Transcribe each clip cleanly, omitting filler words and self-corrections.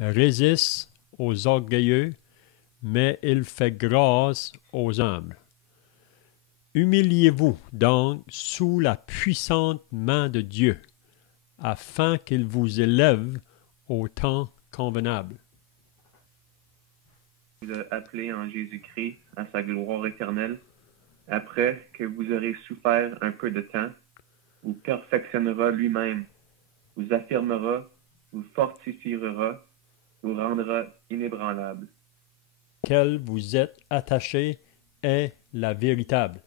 résiste aux orgueilleux, mais il fait grâce aux humbles. Humiliez-vous donc sous la puissante main de Dieu, afin qu'il vous élève au temps convenable. Vous a appelé en Jésus-Christ à sa gloire éternelle. Après que vous aurez souffert un peu de temps, vous perfectionnera lui-même, vous affirmera, vous fortifiera, vous rendra inébranlable. Quel vous êtes attaché est la véritable.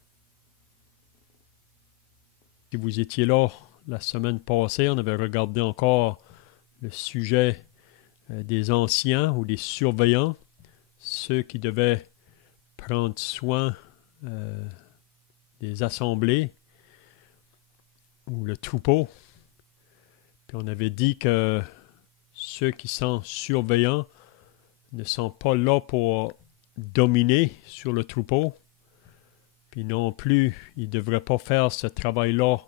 Si vous étiez là la semaine passée, on avait regardé encore le sujet des anciens ou des surveillants, ceux qui devaient prendre soin des assemblées ou le troupeau. Puis on avait dit que ceux qui sont surveillants ne sont pas là pour dominer sur le troupeau. Puis non plus, ils ne devraient pas faire ce travail-là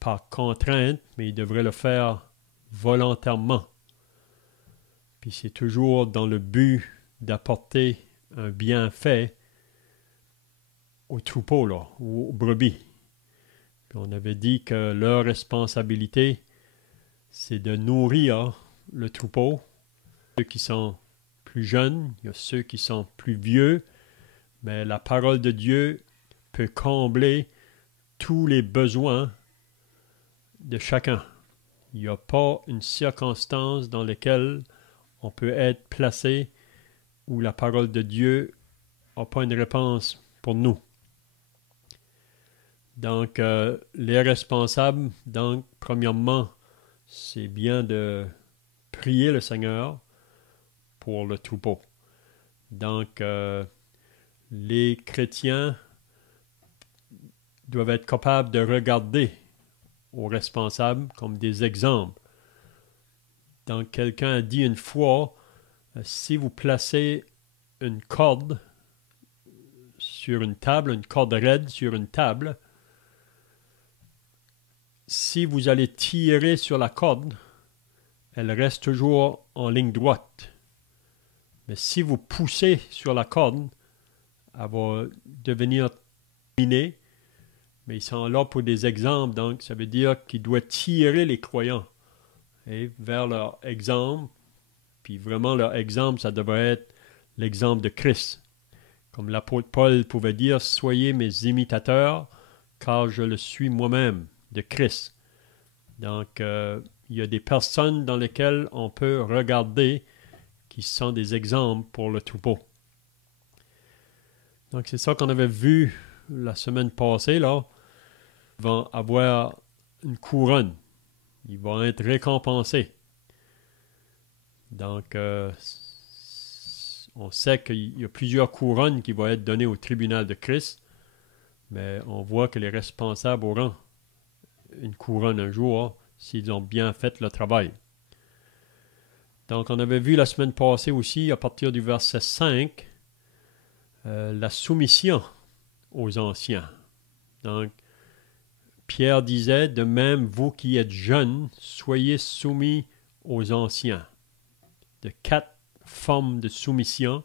par contrainte, mais ils devraient le faire volontairement. Puis c'est toujours dans le but d'apporter un bienfait au troupeau, là, ou aux brebis. Puis on avait dit que leur responsabilité, c'est de nourrir le troupeau. Ceux qui sont plus jeunes, il y a ceux qui sont plus vieux, mais la parole de Dieu peut combler tous les besoins de chacun. Il n'y a pas une circonstance dans laquelle on peut être placé où la parole de Dieu n'a pas une réponse pour nous. Donc, les responsables, donc, premièrement, c'est bien de prier le Seigneur pour le troupeau. Donc, les chrétiens doivent être capables de regarder aux responsables comme des exemples. Donc, quelqu'un a dit une fois, si vous placez une corde sur une table, une corde raide sur une table, si vous allez tirer sur la corde, elle reste toujours en ligne droite. Mais si vous poussez sur la corde, elle va devenir minée. Mais ils sont là pour des exemples, donc ça veut dire qu'ils doivent tirer les croyants vers leur exemple. Puis vraiment, leur exemple, ça devrait être l'exemple de Christ. Comme l'apôtre Paul pouvait dire, « Soyez mes imitateurs, car je le suis moi-même, de Christ. » Donc, il y a des personnes dans lesquelles on peut regarder qui sont des exemples pour le troupeau. Donc, c'est ça qu'on avait vu la semaine passée, là. Ils vont avoir une couronne. Ils vont être récompensés. Donc, on sait qu'il y a plusieurs couronnes qui vont être données au tribunal de Christ, mais on voit que les responsables auront une couronne un jour s'ils ont bien fait le travail. Donc, on avait vu la semaine passée aussi, à partir du verset 5, la soumission aux anciens. Donc, Pierre disait, « De même, vous qui êtes jeunes, soyez soumis aux anciens. » De 4 formes de soumission.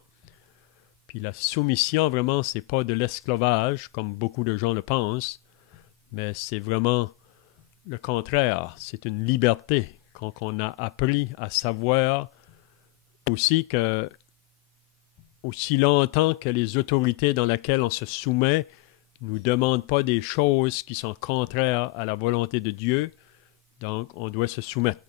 Puis la soumission, vraiment, c'est pas de l'esclavage, comme beaucoup de gens le pensent, mais c'est vraiment le contraire. C'est une liberté quand on a appris à savoir aussi que aussi longtemps que les autorités dans lesquelles on se soumet ne nous demandent pas des choses qui sont contraires à la volonté de Dieu, donc on doit se soumettre.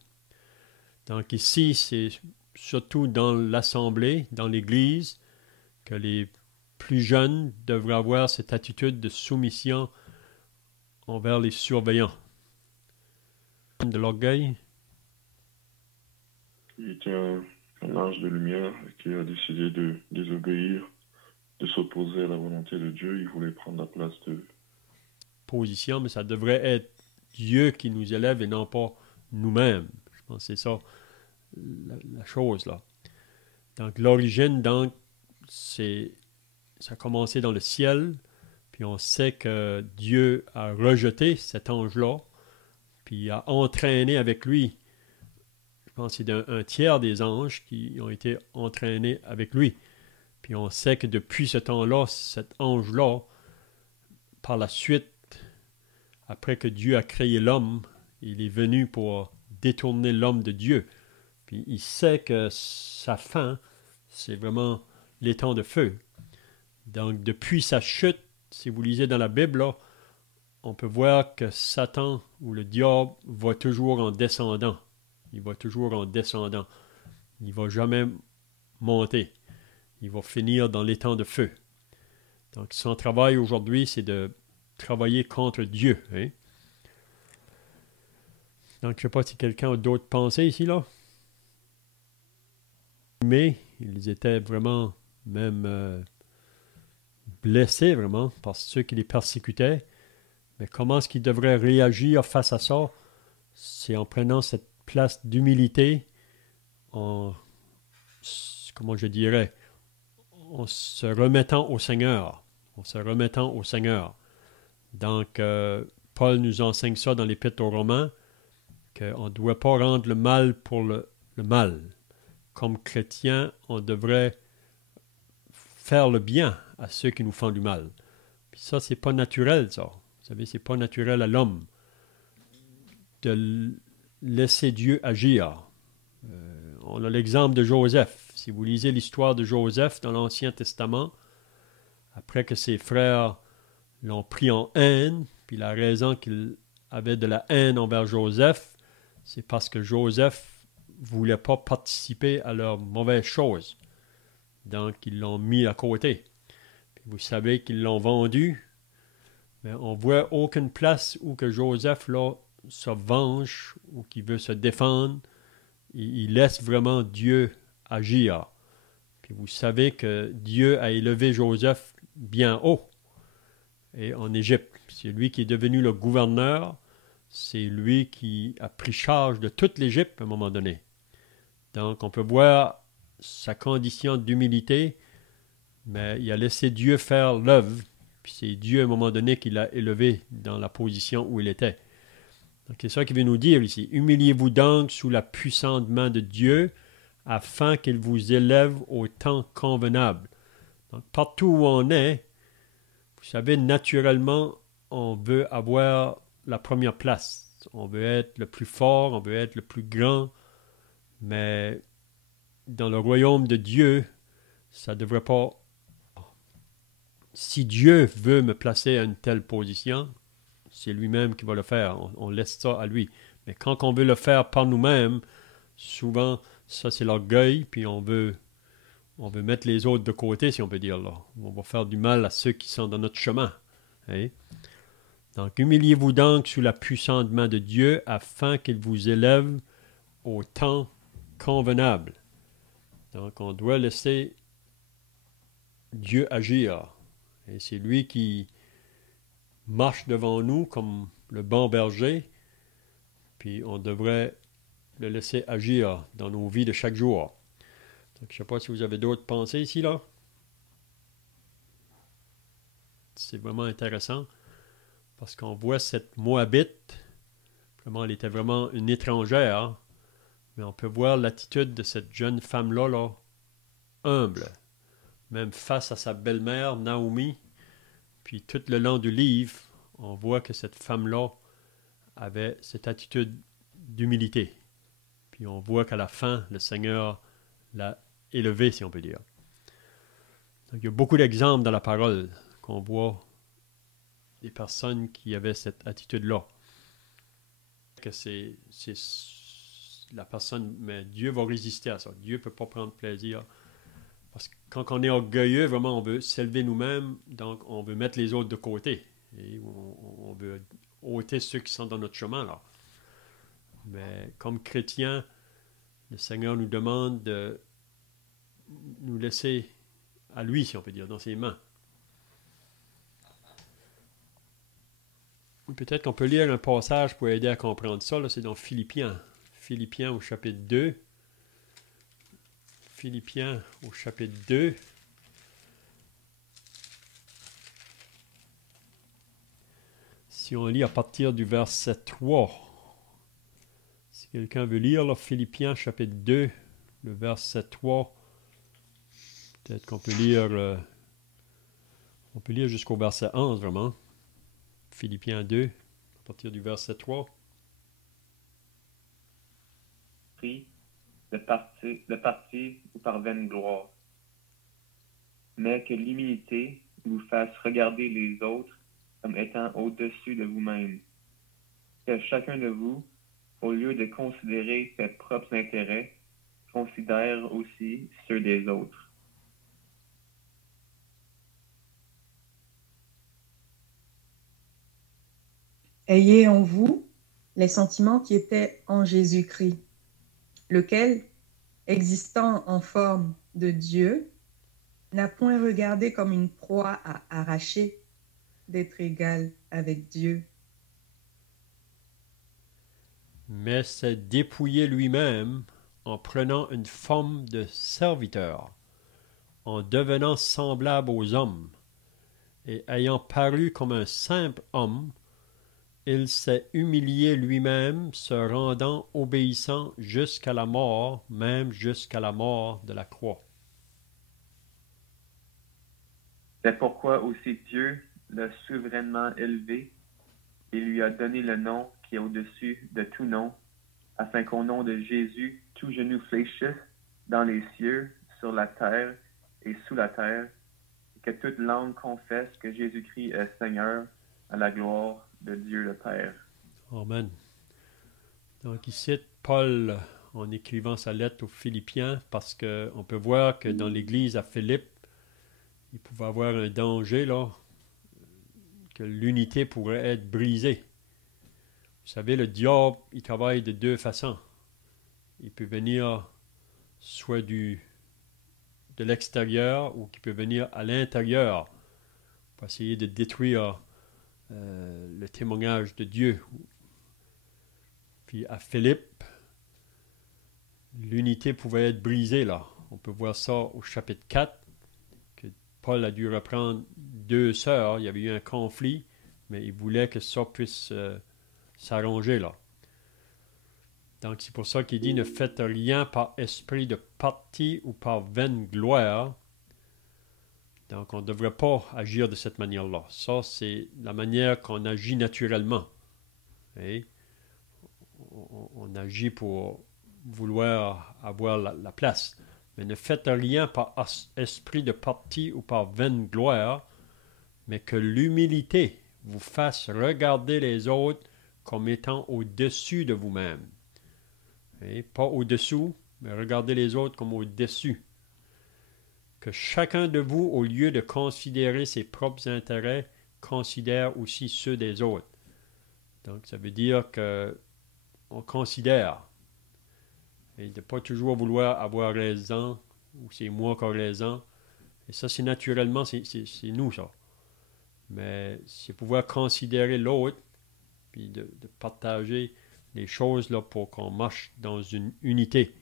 Donc ici, c'est surtout dans l'Assemblée, dans l'Église, que les plus jeunes devraient avoir cette attitude de soumission envers les surveillants. De l'orgueil. Il était un ange de lumière qui a décidé de désobéir, de s'opposer à la volonté de Dieu. Il voulait prendre la place de... Position, mais ça devrait être Dieu qui nous élève et non pas nous-mêmes. Je pense que c'est ça la chose là. Donc l'origine, donc, ça a commencé dans le ciel, puis on sait que Dieu a rejeté cet ange-là, puis a entraîné avec lui pense que c'est un tiers des anges qui ont été entraînés avec lui. Puis on sait que depuis ce temps-là, cet ange-là, par la suite, après que Dieu a créé l'homme, il est venu pour détourner l'homme de Dieu. Puis il sait que sa fin, c'est vraiment l'étang de feu. Donc depuis sa chute, si vous lisez dans la Bible, là, on peut voir que Satan ou le diable va toujours en descendant. Il va toujours en descendant. Il ne va jamais monter. Il va finir dans l'étang de feu. Donc son travail aujourd'hui, c'est de travailler contre Dieu. Hein? Donc je ne sais pas si quelqu'un a d'autres pensées ici, là. Mais ils étaient vraiment même blessés vraiment par ceux qui les persécutaient. Mais comment est-ce qu'ils devraient réagir face à ça? C'est en prenant cette place d'humilité, comment je dirais, en se remettant au Seigneur. En se remettant au Seigneur. Donc, Paul nous enseigne ça dans l'Épître aux Romains, qu'on ne doit pas rendre le mal pour le mal. Comme chrétiens, on devrait faire le bien à ceux qui nous font du mal. Puis ça, c'est pas naturel, ça. Vous savez, c'est pas naturel à l'homme de laisser Dieu agir. On a l'exemple de Joseph. Si vous lisez l'histoire de Joseph dans l'Ancien Testament, après que ses frères l'ont pris en haine, puis la raison qu'il avait de la haine envers Joseph, c'est parce que Joseph ne voulait pas participer à leurs mauvaises choses. Donc, ils l'ont mis à côté. Puis vous savez qu'ils l'ont vendu, mais on ne voit aucune place où que Joseph là, se venge ou qu'il veut se défendre. Il laisse vraiment Dieu agir. Puis vous savez que Dieu a élevé Joseph bien haut. Et en Égypte, c'est lui qui est devenu le gouverneur. C'est lui qui a pris charge de toute l'Égypte à un moment donné. Donc on peut voir sa condition d'humilité, mais il a laissé Dieu faire l'œuvre. Puis c'est Dieu à un moment donné qui l'a élevé dans la position où il était. Donc c'est ça qu'il veut nous dire ici. Humiliez-vous donc sous la puissante main de Dieu, afin qu'il vous élève au temps convenable. Donc partout où on est, vous savez, naturellement, on veut avoir la première place. On veut être le plus fort, on veut être le plus grand, mais dans le royaume de Dieu, ça ne devrait pas... Si Dieu veut me placer à une telle position, c'est lui-même qui va le faire. On laisse ça à lui. Mais quand on veut le faire par nous-mêmes, souvent, ça c'est l'orgueil, puis on veut mettre les autres de côté, si on peut dire. Là. On va faire du mal à ceux qui sont dans notre chemin. Hein? Donc, humiliez-vous donc sous la puissante main de Dieu, afin qu'il vous élève au temps convenable. Donc, on doit laisser Dieu agir. Et c'est lui qui marche devant nous comme le bon berger, puis on devrait le laisser agir dans nos vies de chaque jour. Donc, je ne sais pas si vous avez d'autres pensées ici, là. C'est vraiment intéressant parce qu'on voit cette Moabite, vraiment, elle était vraiment une étrangère, hein, mais on peut voir l'attitude de cette jeune femme-là, là, humble, même face à sa belle-mère, Naomi. Puis tout le long du livre, on voit que cette femme-là avait cette attitude d'humilité. Puis on voit qu'à la fin, le Seigneur l'a élevée, si on peut dire. Donc, il y a beaucoup d'exemples dans la parole qu'on voit des personnes qui avaient cette attitude-là. Que c'est la personne, mais Dieu va résister à ça. Dieu ne peut pas prendre plaisir. Parce que quand on est orgueilleux, vraiment, on veut s'élever nous-mêmes, donc on veut mettre les autres de côté. Et on veut ôter ceux qui sont dans notre chemin, là. Mais comme chrétiens, le Seigneur nous demande de nous laisser à lui, si on peut dire, dans ses mains. Peut-être qu'on peut lire un passage pour aider à comprendre ça. Là, c'est dans Philippiens. Philippiens au chapitre 2. Philippiens au chapitre 2. Si on lit à partir du verset 3, c'est Quelqu'un veut lire là, Philippiens chapitre 2, le verset 3. Peut-être qu'on peut lire, jusqu'au verset 11 vraiment. Philippiens 2, à partir du verset 3. De parti ou par vaine gloire, mais que l'humilité vous fasse regarder les autres comme étant au-dessus de vous-même. Que chacun de vous, au lieu de considérer ses propres intérêts, considère aussi ceux des autres. Ayez en vous les sentiments qui étaient en Jésus-Christ, lequel, existant en forme de Dieu, n'a point regardé comme une proie à arracher d'être égal avec Dieu. Mais s'est dépouillé lui-même en prenant une forme de serviteur, en devenant semblable aux hommes, et ayant paru comme un simple homme, il s'est humilié lui-même, se rendant obéissant jusqu'à la mort, même jusqu'à la mort de la croix. C'est pourquoi aussi Dieu l'a souverainement élevé et lui a donné le nom qui est au-dessus de tout nom, afin qu'au nom de Jésus, tout genou fléchisse dans les cieux, sur la terre et sous la terre, et que toute langue confesse que Jésus-Christ est Seigneur, à la gloire de Dieu le Père. Amen. Donc, il cite Paul en écrivant sa lettre aux Philippiens parce qu'on peut voir que dans l'église à Philippe, il pouvait avoir un danger, là, que l'unité pourrait être brisée. Vous savez, le diable, il travaille de deux façons. Il peut venir soit de l'extérieur ou qu'il peut venir à l'intérieur pour essayer de détruire le témoignage de Dieu. Puis à Philippe, l'unité pouvait être brisée là. On peut voir ça au chapitre 4, que Paul a dû reprendre deux sœurs. Il y avait eu un conflit, mais il voulait que ça puisse s'arranger là. Donc c'est pour ça qu'il dit « Ne faites rien par esprit de parti ou par vaine gloire ». Donc on ne devrait pas agir de cette manière-là. Ça, c'est la manière qu'on agit naturellement. Et on agit pour vouloir avoir la place. Mais ne faites rien par esprit de parti ou par vaine gloire, mais que l'humilité vous fasse regarder les autres comme étant au-dessus de vous-même. Et pas au-dessous, mais regardez les autres comme au-dessus. Que chacun de vous, au lieu de considérer ses propres intérêts, considère aussi ceux des autres. Donc, ça veut dire qu'on considère. Et de ne pas toujours vouloir avoir raison, ou c'est moi qui ai raison. Et ça, c'est naturellement, c'est nous, ça. Mais c'est pouvoir considérer l'autre, puis de partager les choses là, pour qu'on marche dans une unité.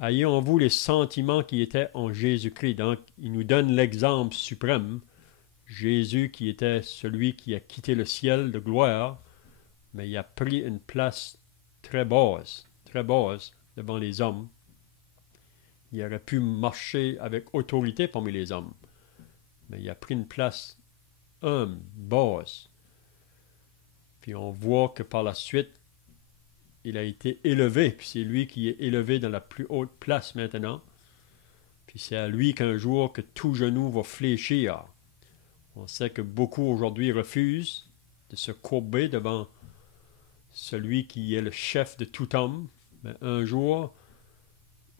Ayez en vous les sentiments qui étaient en Jésus-Christ. Donc, il nous donne l'exemple suprême. Jésus qui était celui qui a quitté le ciel de gloire, mais il a pris une place très basse devant les hommes. Il aurait pu marcher avec autorité parmi les hommes, mais il a pris une place humble, basse. Puis on voit que par la suite, il a été élevé, puis c'est lui qui est élevé dans la plus haute place maintenant. Puis c'est à lui qu'un jour que tout genou va fléchir. On sait que beaucoup aujourd'hui refusent de se courber devant celui qui est le chef de tout homme. Mais un jour,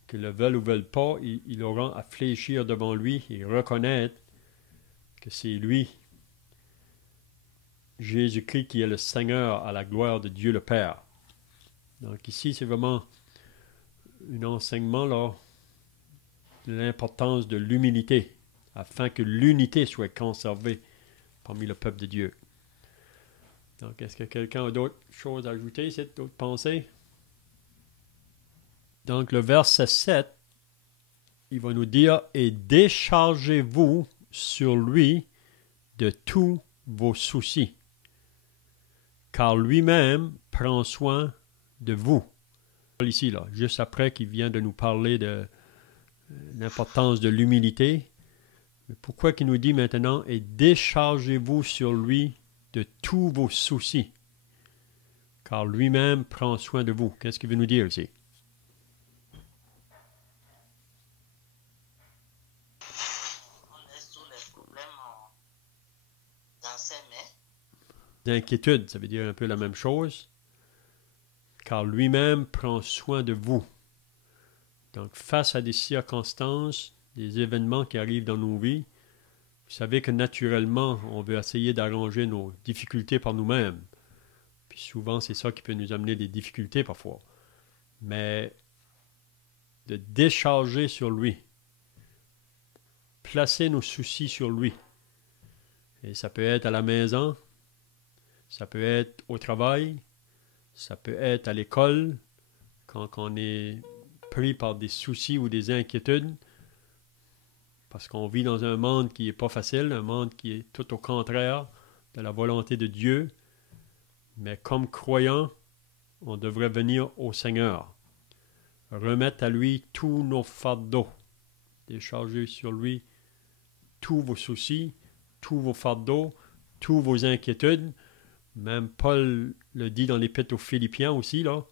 qu'ils le veulent ou ne veulent pas, ils auront à fléchir devant lui et reconnaître que c'est lui, Jésus-Christ, qui est le Seigneur à la gloire de Dieu le Père. Donc ici, c'est vraiment un enseignement là, de l'importance de l'humilité, afin que l'unité soit conservée parmi le peuple de Dieu. Donc, est-ce que quelqu'un a d'autres choses à ajouter, d'autres pensées? Donc, le verset 7, il va nous dire « Et déchargez-vous sur lui de tous vos soucis, car lui-même prend soin de vous. Ici, là, juste après qu'il vient de nous parler de l'importance de l'humilité. Pourquoi qu'il nous dit maintenant, et déchargez-vous sur lui de tous vos soucis, car lui-même prend soin de vous. Qu'est-ce qu'il veut nous dire ici? On est sous les problèmes dans ses mains. L'inquiétude, ça veut dire un peu la même chose, car lui-même prend soin de vous. Donc, face à des circonstances, des événements qui arrivent dans nos vies, vous savez que naturellement, on veut essayer d'arranger nos difficultés par nous-mêmes. Puis souvent, c'est ça qui peut nous amener des difficultés parfois. Mais de décharger sur lui, placer nos soucis sur lui. Et ça peut être à la maison, ça peut être au travail, ça peut être à l'école, quand on est pris par des soucis ou des inquiétudes, parce qu'on vit dans un monde qui n'est pas facile, un monde qui est tout au contraire de la volonté de Dieu. Mais comme croyants, on devrait venir au Seigneur, remettre à lui tous nos fardeaux, décharger sur lui tous vos soucis, tous vos fardeaux, tous vos inquiétudes. Même Paul le dit dans l'Épître aux Philippiens aussi, là,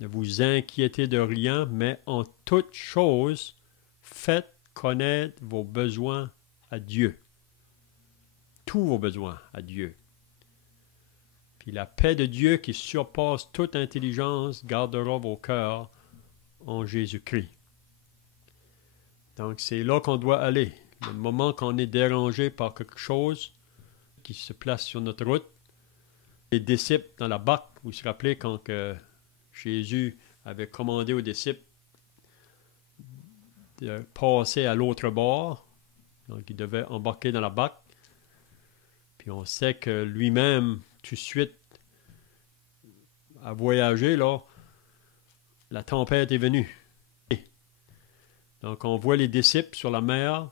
ne vous inquiétez de rien, mais en toute chose, faites connaître vos besoins à Dieu. Tous vos besoins à Dieu. Puis la paix de Dieu qui surpasse toute intelligence gardera vos cœurs en Jésus-Christ. Donc c'est là qu'on doit aller. Le moment qu'on est dérangé par quelque chose qui se place sur notre route, les disciples dans la barque, vous vous rappelez quand Jésus avait commandé aux disciples de passer à l'autre bord, donc ils devaient embarquer dans la barque. Puis on sait que lui-même, tout de suite, a voyagé, là, la tempête est venue. Donc on voit les disciples sur la mer,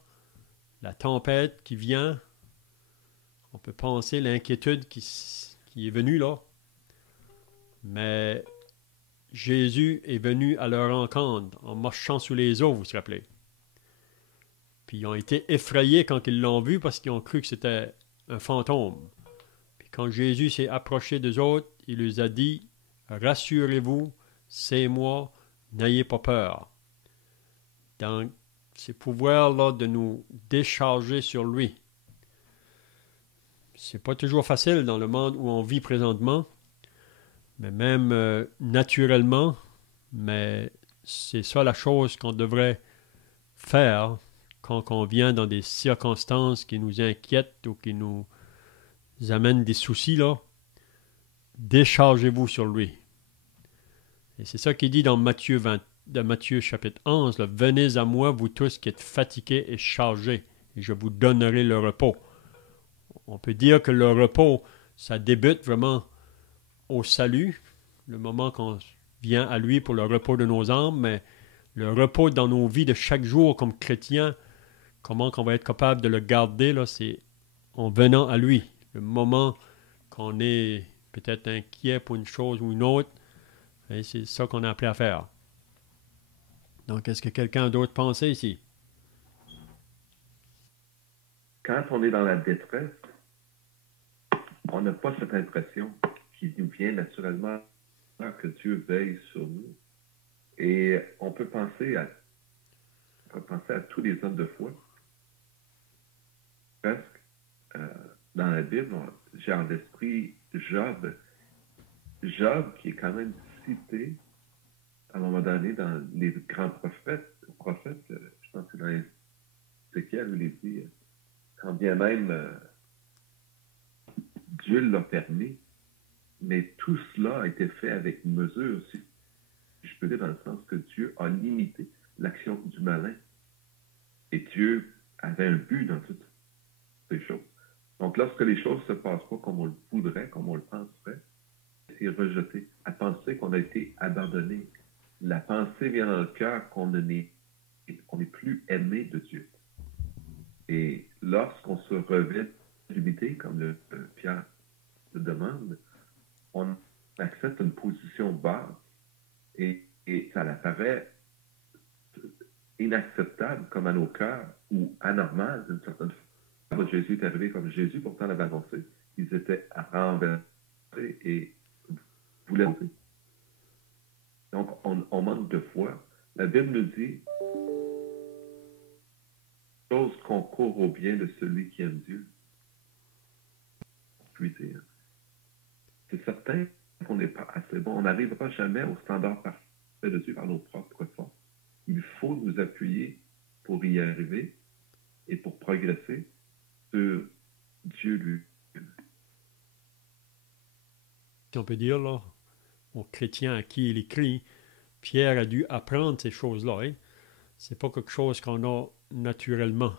la tempête qui vient, on peut penser l'inquiétude qui est venue là, mais Jésus est venu à leur rencontre en marchant sous les eaux, vous vous rappelez. Puis ils ont été effrayés quand ils l'ont vu parce qu'ils ont cru que c'était un fantôme. Puis quand Jésus s'est approché d'eux autres, il leur a dit « Rassurez-vous, c'est moi, n'ayez pas peur. » Donc, c'est pouvoir-là de nous décharger sur lui. C'est pas toujours facile dans le monde où on vit présentement, mais même naturellement, mais c'est ça la chose qu'on devrait faire quand on vient dans des circonstances qui nous inquiètent ou qui nous amènent des soucis, là. Déchargez-vous sur lui. Et c'est ça qu'il dit dans Matthieu chapitre 11, là, « Venez à moi, vous tous qui êtes fatigués et chargés, et je vous donnerai le repos. » On peut dire que le repos, ça débute vraiment au salut, le moment qu'on vient à lui pour le repos de nos âmes, mais le repos dans nos vies de chaque jour comme chrétiens, comment qu'on va être capable de le garder, là, c'est en venant à lui. Le moment qu'on est peut-être inquiet pour une chose ou une autre, et c'est ça qu'on a appris à faire. Donc, est-ce que quelqu'un d'autre pensait ici? Quand on est dans la détresse, on n'a pas cette impression qui nous vient naturellement que Dieu veille sur nous. Et on peut penser à tous les hommes de foi. Presque, dans la Bible, j'ai en l'esprit Job. Job qui est quand même cité à un moment donné dans les grands prophètes, je pense que c'est dans Ézéchiel où il est dit, quand bien même Dieu l'a permis, mais tout cela a été fait avec mesure aussi. Je peux dire dans le sens que Dieu a limité l'action du malin. Et Dieu avait un but dans toutes ces choses. Donc lorsque les choses ne se passent pas comme on le voudrait, comme on le penserait, c'est rejeté. À penser qu'on a été abandonné. La pensée vient dans le cœur qu'on n'est plus aimé de Dieu. Et lorsqu'on se revêt d'humilité, comme Pierre le demande, on accepte une position basse Et ça apparaît inacceptable comme à nos cœurs ou anormal d'une certaine façon. Jésus est arrivé comme Jésus, pourtant l'avait annoncé. Ils étaient renversés et voulaient monter. Donc, on manque de foi. La Bible nous dit chose concourt au bien de celui qui aime Dieu. Puis dire. C'est certain qu'on n'est pas assez bon. On n'arrivera jamais au standard parfait de Dieu par nos propres forces. Il faut nous appuyer pour y arriver et pour progresser sur Dieu lui. Si on peut dire, là, aux chrétiens à qui il écrit, Pierre a dû apprendre ces choses-là. Hein? C'est pas quelque chose qu'on a naturellement. Vous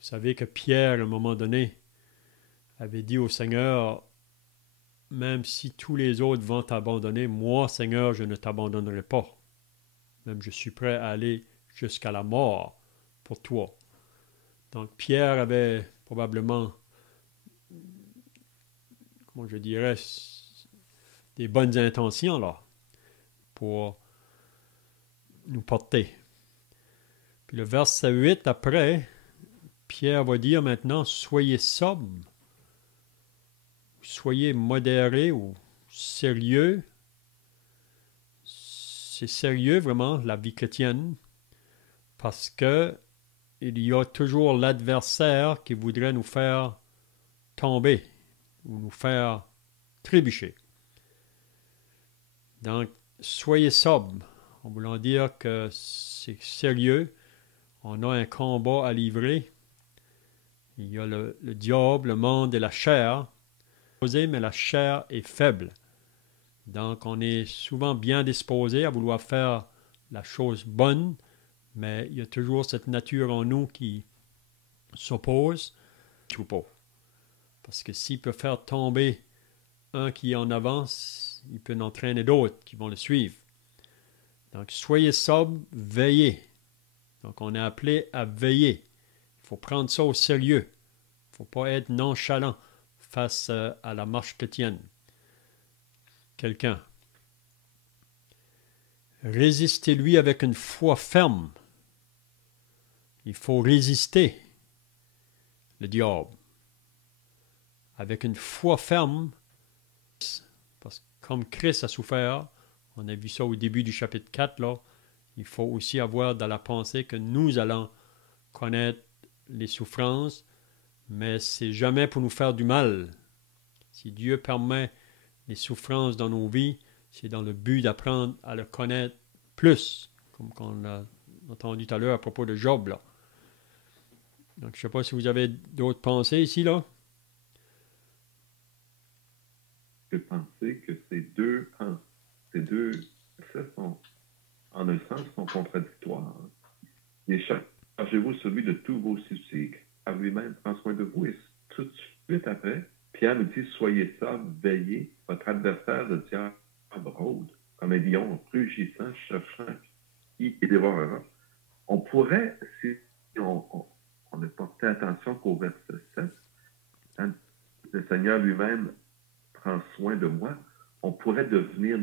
savez que Pierre, à un moment donné, avait dit au Seigneur, même si tous les autres vont t'abandonner, moi, Seigneur, je ne t'abandonnerai pas. Même je suis prêt à aller jusqu'à la mort pour toi. Donc Pierre avait probablement, comment je dirais, des bonnes intentions là pour nous porter. Puis le verset 8 après, Pierre va dire maintenant, soyez sobre, soyez modérés ou sérieux. C'est sérieux vraiment la vie chrétienne parce que il y a toujours l'adversaire qui voudrait nous faire tomber ou nous faire trébucher. Donc, soyez sobre, en voulant dire que c'est sérieux. On a un combat à livrer. Il y a le diable, le monde et la chair. Mais la chair est faible. Donc, on est souvent bien disposé à vouloir faire la chose bonne, mais il y a toujours cette nature en nous qui s'oppose. Ou pas. Parce que s'il peut faire tomber un qui est en avance, il peut en entraîner d'autres qui vont le suivre. Donc, soyez sobre, veillez. Donc, on est appelé à veiller. Il faut prendre ça au sérieux. Il ne faut pas être nonchalant face à la marche chrétienne. Quelqu'un. Résistez-lui avec une foi ferme. Il faut résister le diable. Avec une foi ferme, parce que comme Christ a souffert, on a vu ça au début du chapitre 4, là, il faut aussi avoir dans la pensée que nous allons connaître les souffrances, mais c'est jamais pour nous faire du mal. Si Dieu permet les souffrances dans nos vies, c'est dans le but d'apprendre à le connaître plus, comme on a entendu tout à l'heure à propos de Job, là. Donc, je ne sais pas si vous avez d'autres pensées ici, là. Je pensais que ces deux sont, en un sens, sont contradictoires. Et chargez-vous celui de tous vos soucis, à lui-même prend soin de vous. Et tout de suite après, Pierre nous dit, soyez sobre, veillez, votre adversaire, le diable, rôde, comme un lion rugissant, cherchant qui il dévorera. On pourrait, si on ne portait attention qu'au verset 7, hein, le Seigneur lui-même prend soin de moi, on pourrait devenir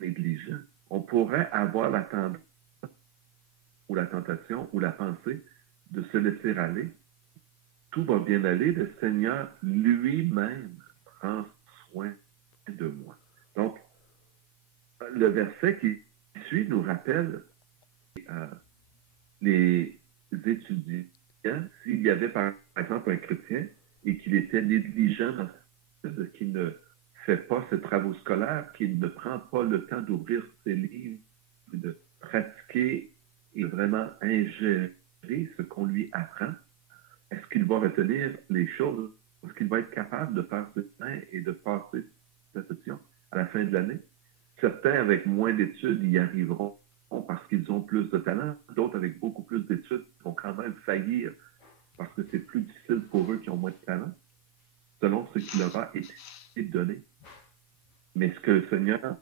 négligent. On pourrait avoir la tendance ou la tentation ou la pensée de se laisser aller. Tout va bien aller. Le Seigneur lui-même prend soin de moi. Donc, le verset qui suit nous rappelle les étudiants, s'il y avait par exemple un chrétien et qu'il était négligent dans qu'il ne fait pas ses travaux scolaires, qu'il ne prend pas le temps d'ouvrir ses livres, de pratiquer et vraiment ingérer ce qu'on lui apprend, est-ce qu'il va retenir les choses? Est-ce qu'il va être capable de faire ce temps et de passer cette session à la fin de l'année? Certains, avec moins d'études, y arriveront parce qu'ils ont plus de talent. D'autres, avec beaucoup plus d'études, vont quand même faillir parce que c'est plus difficile pour eux qui ont moins de talent, selon ce qui leur a été donné. Mais ce que le Seigneur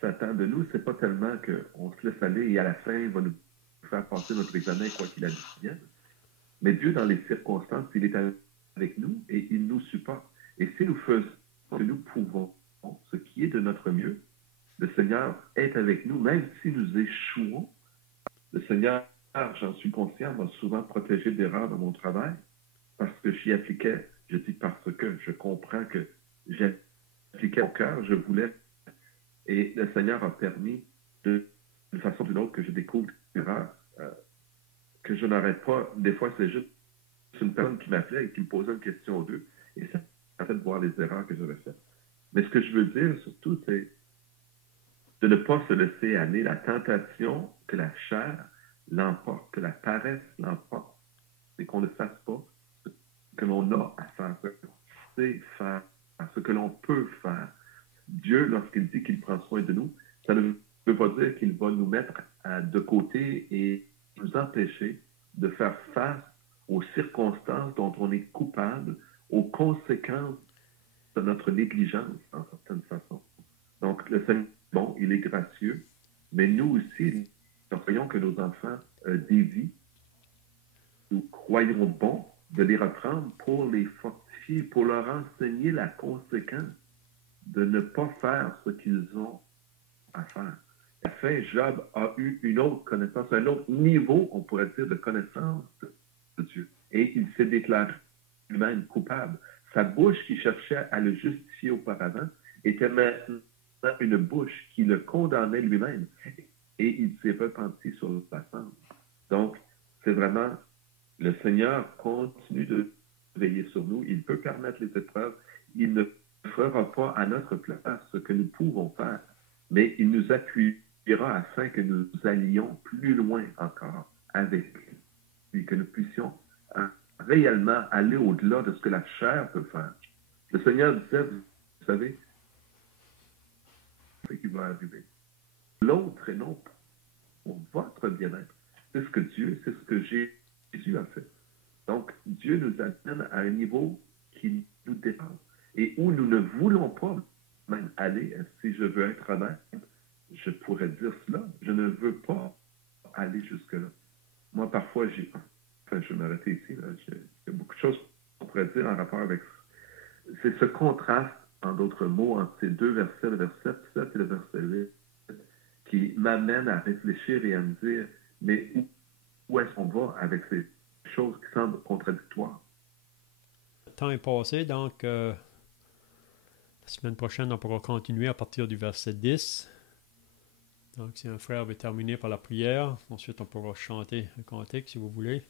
s'attend de nous, c'est pas tellement qu'on se laisse aller et à la fin, il va nous faire passer notre examen quoi qu'il advienne. Mais Dieu, dans les circonstances, il est avec nous et il nous supporte. Et si nous faisons ce que nous pouvons, ce qui est de notre mieux, le Seigneur est avec nous, même si nous échouons. Le Seigneur, j'en suis conscient, m'a souvent protégé d'erreurs dans mon travail parce que j'y appliquais, je dis parce que je comprends que j'appliquais au cœur, je voulais. Et le Seigneur a permis, d'une façon ou d'une autre, que je découvre des erreurs que je n'arrête pas. Des fois, c'est juste une personne qui m'appelait et qui me posait une question ou deux, et ça m'a fait voir les erreurs que j'avais faites. Mais ce que je veux dire, surtout, c'est de ne pas se laisser aller, la tentation que la chair l'emporte, que la paresse l'emporte, c'est qu'on ne fasse pas ce que l'on a à faire, ce que l'on sait faire, ce que l'on peut faire. Dieu, lorsqu'il dit qu'il prend soin de nous, ça ne veut pas dire qu'il va nous mettre de côté et nous empêcher de faire face aux circonstances dont on est coupable, aux conséquences de notre négligence, en certaine façon. Donc, le Seigneur, bon, il est gracieux, mais nous aussi, nous croyons que nos enfants dévient. Nous croyons bon de les reprendre pour les fortifier, pour leur enseigner la conséquence de ne pas faire ce qu'ils ont à faire. À la fin, Job a eu une autre connaissance, un autre niveau, on pourrait dire, de connaissance de Dieu. Et il s'est déclaré lui-même coupable. Sa bouche qui cherchait à le justifier auparavant était maintenant une bouche qui le condamnait lui-même. Et il s'est repenti sur la scène. Donc, c'est vraiment, le Seigneur continue de veiller sur nous. Il peut permettre les épreuves. Il ne fera pas à notre place ce que nous pouvons faire, mais il nous appuiera afin que nous allions plus loin encore avec lui, que nous puissions réellement aller au-delà de ce que la chair peut faire. Le Seigneur disait, vous savez, ce qui va arriver. L'autre et non pour votre bien-être. C'est ce que Dieu, c'est ce que Jésus a fait. Donc, Dieu nous amène à un niveau qui nous dépasse et où nous ne voulons pas même aller. Si je veux être honnête, je pourrais dire cela. Je ne veux pas aller jusque-là. Moi, parfois, je vais m'arrêter ici. Là. Il y a beaucoup de choses qu'on pourrait dire en rapport avec ça. C'est ce contraste, en d'autres mots, entre ces deux versets, le verset 7 et le verset 8, qui m'amène à réfléchir et à me dire, mais où est-ce qu'on va avec ces choses qui semblent contradictoires? Le temps est passé, donc la semaine prochaine, on pourra continuer à partir du verset 10. Donc, si un frère veut terminer par la prière, ensuite on pourra chanter un cantique si vous voulez.